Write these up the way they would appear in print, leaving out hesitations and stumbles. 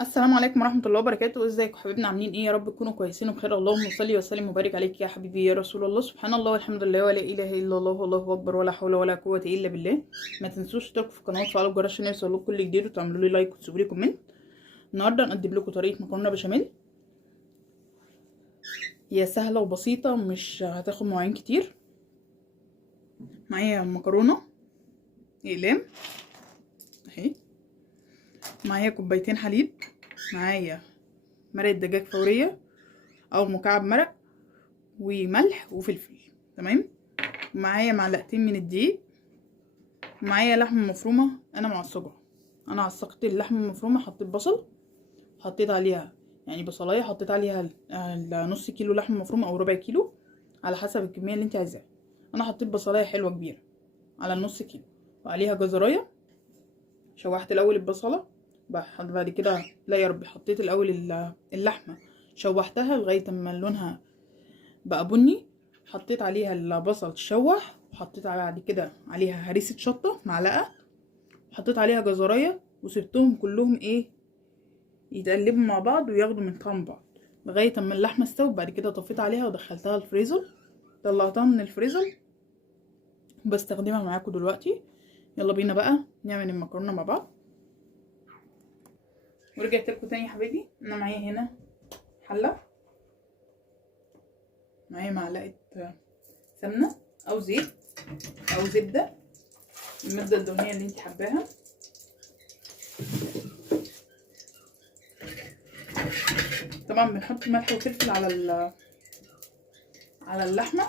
السلام عليكم ورحمة الله وبركاته. ازيكم حبايبنا؟ عاملين ايه؟ يا رب تكونوا كويسين وبخير. اللهم صل وسلم وبارك عليك يا حبيبي يا رسول الله. سبحان الله والحمد لله ولا اله الا الله والله اكبر ولا حول ولا قوة الا بالله. ما تنسوش تشتركوا في القناة وتفعلوا الجرس عشان يوصلكم كل جديد وتعملوا لي لايك وتسيبوا لي كومنت. النهارده هنقدم لكم طريقة مكرونة بشاميل. هي سهلة وبسيطة، مش هتاخد مواعين كتير. معايا مكرونة اقلام اهي، معايا كوبايتين حليب، معايا مرقة دجاج فورية او مكعب مرق، وملح وفلفل. تمام. معايا معلقتين من الدقيق، معايا لحمه مفرومه انا معصجه. انا عصقت اللحمه المفرومه، حطيت بصل، حطيت عليها يعني بصلايه، حطيت عليها نص كيلو لحمه مفرومه او ربع كيلو على حسب الكميه اللي انت عايزاها. انا حطيت بصلايه حلوه كبيره على النص كيلو، وعليها جزرايه. شوحت الاول البصله، بعد كده لا يا ربي، حطيت الاول اللحمه، شوحتها لغايه اما لونها بقى بني. حطيت عليها البصل تشوح، وحطيت بعد كده عليها هريسه شطه معلقه، حطيت عليها جزرايه، وسبتهم كلهم ايه يتقلبوا مع بعض وياخدوا من طعم بعض لغايه اما اللحمه استوت. بعد كده طفيت عليها ودخلتها الفريزر، طلعتها من الفريزر بستخدمها معاكم دلوقتي. يلا بينا بقى نعمل المكرونه مع بعض. ورجعت لكم تاني يا حبايبي. انا معايا هنا حله، معايا معلقه سمنه او زيت او زبده، الماده الدهنيه اللي انت حباها. طبعا بنحط ملح وفلفل على اللحمه.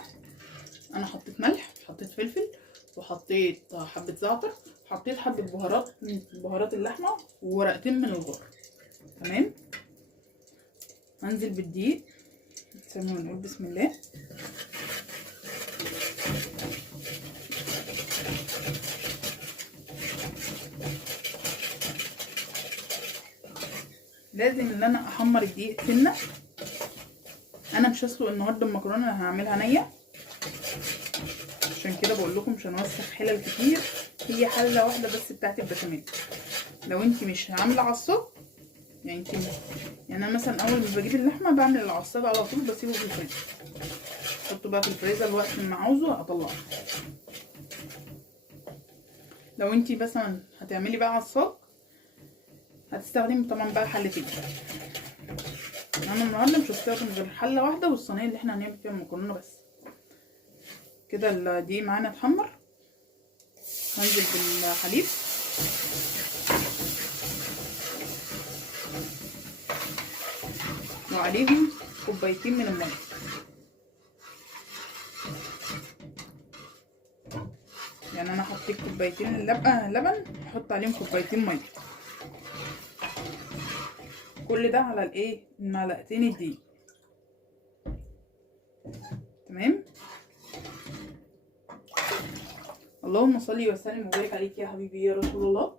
انا حطيت ملح، حطيت فلفل، وحطيت حبه زعتر، حطيت حبه بهارات من بهارات اللحمه، وورقتين من الغر. تمام. هنزل بالدقيق، نسمي ونقول بسم الله. لازم ان انا احمر الدقيق سنه. انا مش هسلق النهارده المكرونه، انا هعملها نيه، عشان كده بقول لكم مش هنوسخ حلل كتير، هي حله واحده بس بتاعت البشاميل. لو انت مش عامله عصاج يعني انا مثلا اول ما بجيب اللحمه بعمل العصاج على طول، بسيبه في الفريزر، احطه بقى في الفريزر وقت ما عاوزه اطلعه. لو انت مثلا هتعملي بقى عصاج هتستخدمي طبعا بقى حلتين. انا النهارده مش هستخدم غير حله واحده والصينيه اللي احنا هنعمل فيها المكرونه بس. كده الدقيق معانا اتحمر، هنزل بالحليب وعليهم كوبايتين من الميه. يعني انا حطيت كوبايتين لبن، هحط عليهم كوبايتين ميه. كل ده على الايه، معلقتين الدقيق. تمام. اللهم صل وسلم وبارك عليك يا حبيبي يا رسول الله.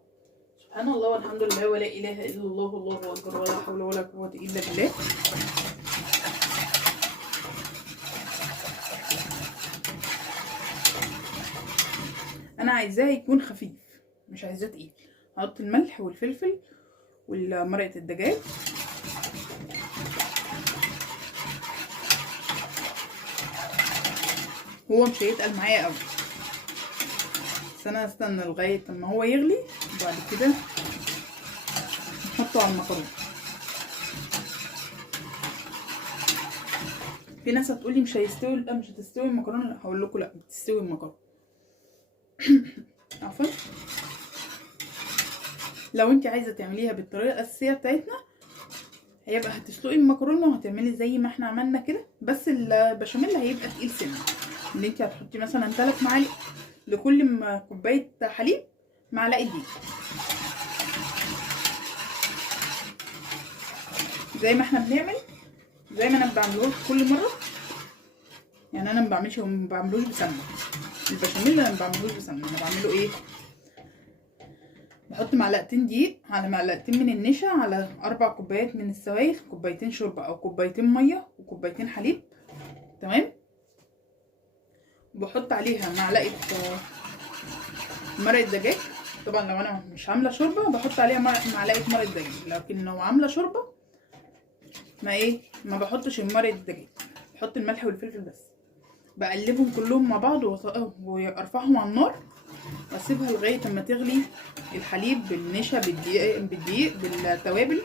سبحان الله والحمد لله ولا اله الا الله والله اكبر ولا حول ولا قوه الا بالله. انا عايزاه يكون خفيف، مش عايزاه تقيل. هحط الملح والفلفل ومرقه الدجاج. هو مش هيتقل معايا قوي، بس انا هستنى لغايه اما هو يغلي وبعد كده نحطه على المكرونه. في ناس هتقولي مش هيستوي، لا مش هتستوي المكرونه، لا هقول لكم لا بتستوي المكرونه. عفوا. لو انت عايزه تعمليها بالطريقه الاساسيه بتاعتنا هيبقى هتسلقي المكرونه وهتعملي زي ما احنا عملنا كده، بس البشاميل هيبقى تقيل سنه. اللي انت هتحطي مثلا 3 معالق لكل كوبايه حليب، معلقه دقيق، زي ما احنا بنعمل، زي ما انا بعمله كل مره. يعني انا ما بعملوش بسمنه البشاميل، انا ما بعملوش بسمنه، انا بعمله ايه، بحط معلقتين دقيق على معلقتين من النشا على 4 كوبايات من السوائل، كوبايتين شوربه او كوبايتين ميه وكوبايتين حليب. تمام. بحط عليها معلقه مرقه دجاج طبعا لو انا مش عامله شوربه بحط عليها معلقه مرق دجاج، لكن لو عامله شوربه ما بحطش المرق الدجاج، بحط الملح والفلفل بس. بقلبهم كلهم مع بعض وارفعهم على النار واسيبها لغايه اما تغلي الحليب بالنشا بالدقيق بالتوابل،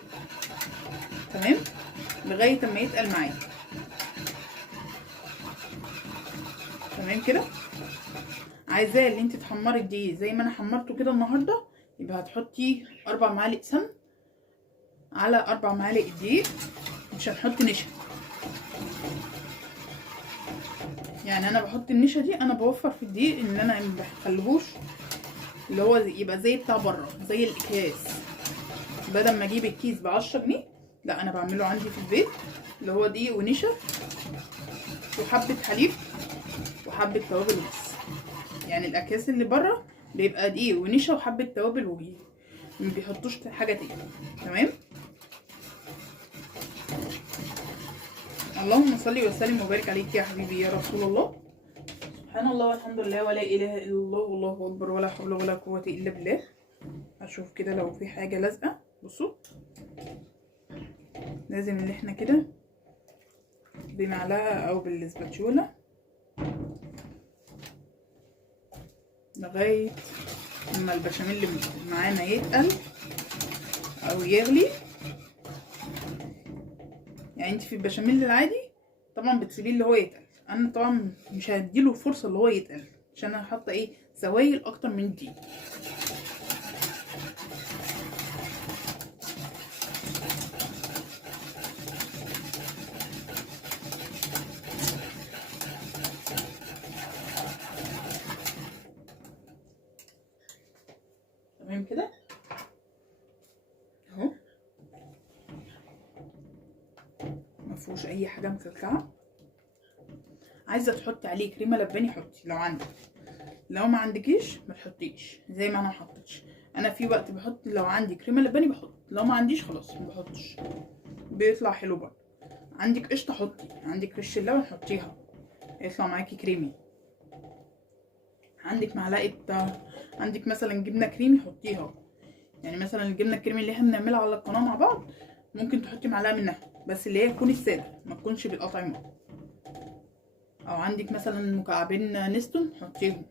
تمام، لغايه اما يتقل معايا. تمام كده. عايزاه اللي انت تحمري الدقيق زي ما انا حمرته كده النهارده، يبقى هتحطي 4 معالق سمن على 4 معالق دقيق، مش هنحط نشا. يعني انا بحط النشا دي، انا بوفر في الدقيق ان انا ما بخليهوش اللي هو يبقى زي بتاع بره زي الاكياس. بدل ما اجيب الكيس ب10 جنيه، لا انا بعمله عندي في البيت اللي هو دقيق ونشا وحبه حليب وحبه توابل بس. يعني الاكياس اللي بره بيبقى دقيق ونشا وحبه توابل ما بيحطوش حاجه تاني. تمام. اللهم صل وسلم وبارك عليك يا حبيبي يا رسول الله. سبحان الله والحمد لله ولا اله الا الله والله اكبر ولا حول ولا قوه الا بالله. هشوف كده لو في حاجه لازقه. بصوا، لازم اللي احنا كده بمعلقه او بالسباتشوله لغايه اما البشاميل اللي معانا يتقل او يغلي. يعني انت في البشاميل العادي طبعا بتسيبيه اللي هو يتقل، انا طبعا مش هديله فرصه اللي هو يتقل عشان انا حاطه سوائل اكتر من دي. تمام كده اهو، مفيهوش اي حاجه مكلكعه. عايزه تحطي عليه كريمه لباني حطي لو عندك، لو ما عندكيش ما تحطيش زي ما انا ما حطيتش. انا في وقت بحط لو عندي كريمه لباني بحط، لو ما عنديش خلاص ما بحطش، بيطلع حلو برضه. عندك قشطه حطي، عندك رش اللبن حطيها يطلع معاكي كريمي. عندك عندك مثلا جبنه كريمي حطيها. يعني مثلا الجبنه الكريمي اللي احنا بنعملها على القناه مع بعض ممكن تحطي معلقه منها، بس اللي هي تكون الساده ما تكونش بالاطعمه. او عندك مثلا مكعبين نستون حطيهم.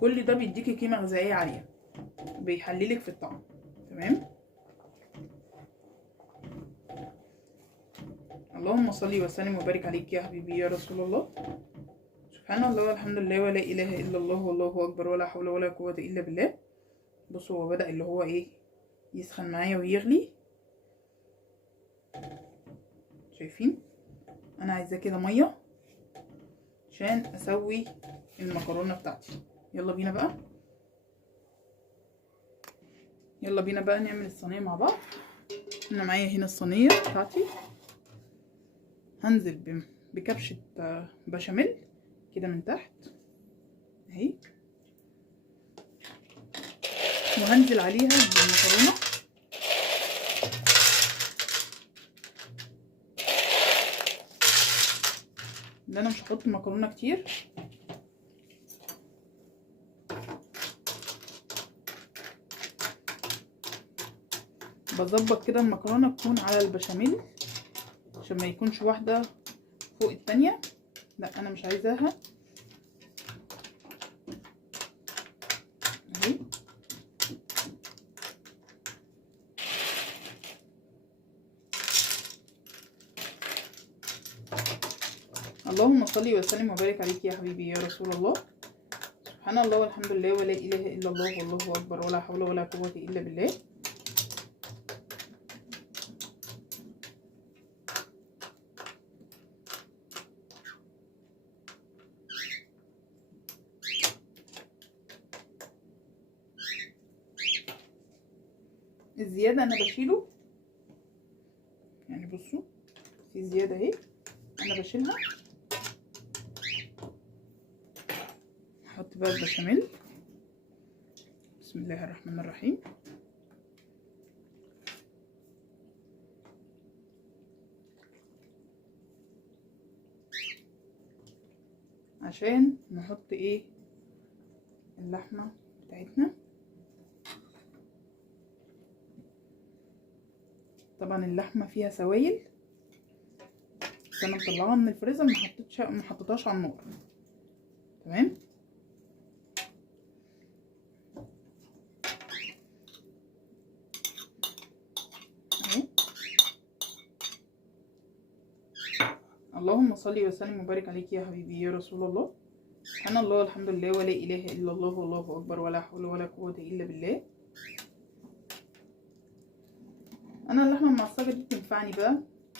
كل ده بيديكي قيمه غذائيه عاليه، بيحللك في الطعم. تمام. اللهم صل وسلم وبارك عليك يا حبيبي يا رسول الله. سبحان الله والحمد لله ولا اله الا الله والله اكبر ولا حول ولا قوه الا بالله. بصوا هو بدأ اللي هو يسخن معايا ويغلي. شايفين؟ انا عايزاه كده ميه عشان اسوي المكرونه بتاعتي. يلا بينا بقى، يلا بينا بقى نعمل الصينيه مع بعض. انا معايا هنا الصينيه بتاعتي، هنزل بكبشه بشاميل كده من تحت اهي، وهنزل عليها بالمكرونه. ده انا مش هحط مكرونه كتير، بظبط كده المكرونه تكون على البشاميل عشان ما يكونش واحده فوق التانية، لا انا مش عايزاها اهي. اللهم صل وسلم وبارك عليك يا حبيبي يا رسول الله. سبحان الله والحمد لله ولا اله الا الله والله اكبر ولا حول ولا قوه الا بالله. الزياده انا بشيله، يعني بصوا في زياده اهي انا بشيلها. احط بقى البشاميل. بسم الله الرحمن الرحيم. عشان نحط اللحمه بتاعتنا طبعا اللحمه فيها سوائل، بس انا مطلعاها من الفريزر، ما حطيتهاش على النار. تمام. اهو. اللهم صل وسلم وبارك عليك يا حبيبي يا رسول الله. سبحان الله والحمد لله ولا اله الا الله والله اكبر ولا حول ولا قوه الا بالله. انا اللحمه المعصجه دي بتنفعني بقى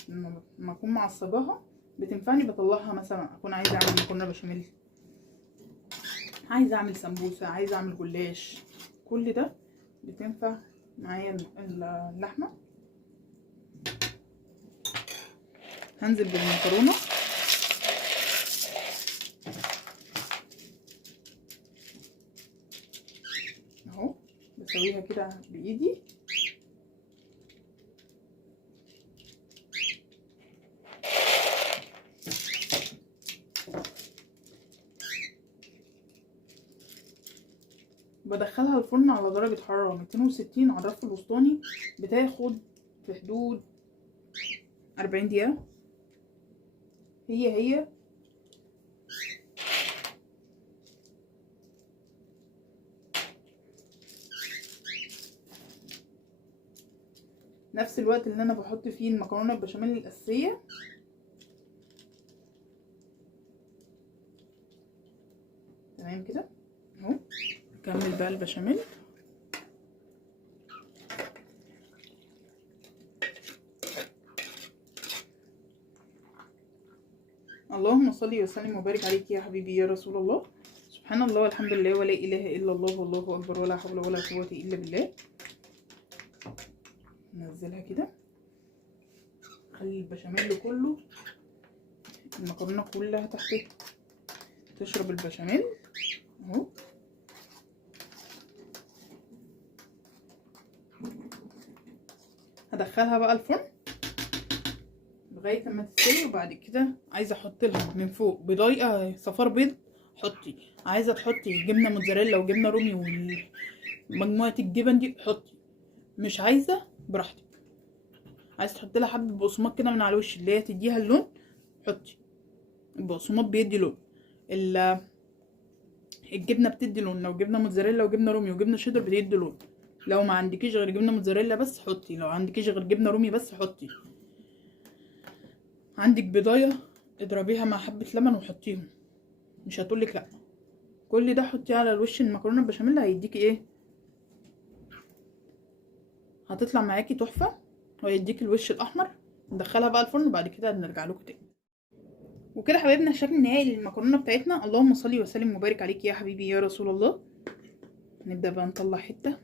لما اكون معصجاها، بتنفعني بطلعها مثلا اكون عايزه اعمل مكرونه بشاميل، عايزه اعمل سمبوسه، عايزه اعمل جلاش، كل ده بتنفع معايا اللحمه. هنزل بالمكرونه اهو، بسويها كده بايدي. بدخلها الفرن على درجة حرارة 260 على الرف الوسطاني، بتاخد في حدود 40 دقيقة. هي نفس الوقت اللي انا بحط فيه المكرونة البشاميل الأساسية. تمام كده اهو. نكمل بقى البشاميل. اللهم صل وسلم وبارك عليك يا حبيبي يا رسول الله. سبحان الله والحمد لله ولا اله الا الله والله اكبر ولا حول ولا قوه الا بالله. ننزلها كده، خلي البشاميل كله، المكرونه كلها تحت تشرب البشاميل اهو. هدخلها بقى الفرن لغايه اما تستوي، وبعد كده عايزه احط لها من فوق بضايقه صفار بيض حطي، عايزه تحطي جبنه موتزاريلا وجبنه رومي ومجموعه الجبن دي حطي، مش عايزه براحتك. عايزه تحطي لها حبه بقسماط كده من على الوش اللي هي تديها اللون حطي. البقسماط بيدي لون، الجبنه بتدي لون، لو جبنه موتزاريلا وجبنه رومي وجبنه شيدر بتدي لون. لو ما عندكيش غير جبنه موتزاريلا بس حطي، لو عندكيش غير جبنه رومي بس حطي. عندك بضايه اضربيها مع حبه لبن وحطيهم، مش هتقولك لا. كل ده حطيه على الوش المكرونه البشاميل، هيديكي ايه، هتطلع معاكي تحفه، وهيديكي الوش الاحمر. ندخلها بقى الفرن وبعد كده نرجع لكم تاني. وكده حبايبنا الشكل النهائي للمكرونه بتاعتنا. اللهم صل وسلم وبارك عليك يا حبيبي يا رسول الله. نبدا بقى نطلع حته.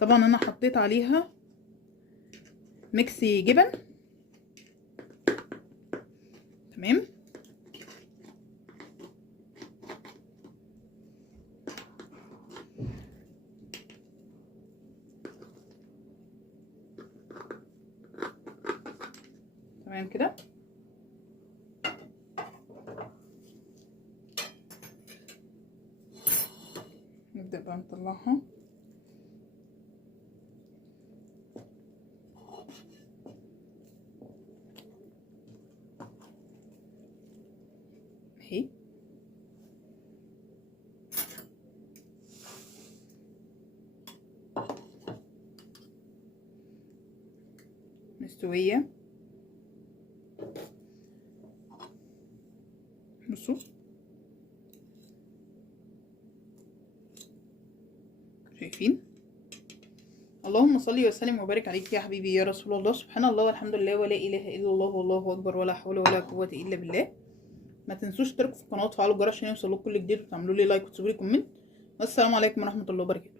طبعا انا حطيت عليها ميكس جبن. تمام. تمام كده. نبدأ بقى نطلعها. اهي مستوية. بصوا شايفين. اللهم صل وسلم وبارك عليك يا حبيبي يا رسول الله. سبحان الله والحمد لله ولا اله الا الله والله اكبر ولا حول ولا قوه الا بالله. ما تنسوش تشتركوا في القناه وتفعلوا الجرس عشان يوصلكوا كل جديد، وتعملوا لي لايك وتسيبوا لي كومنت. والسلام عليكم ورحمه الله وبركاته.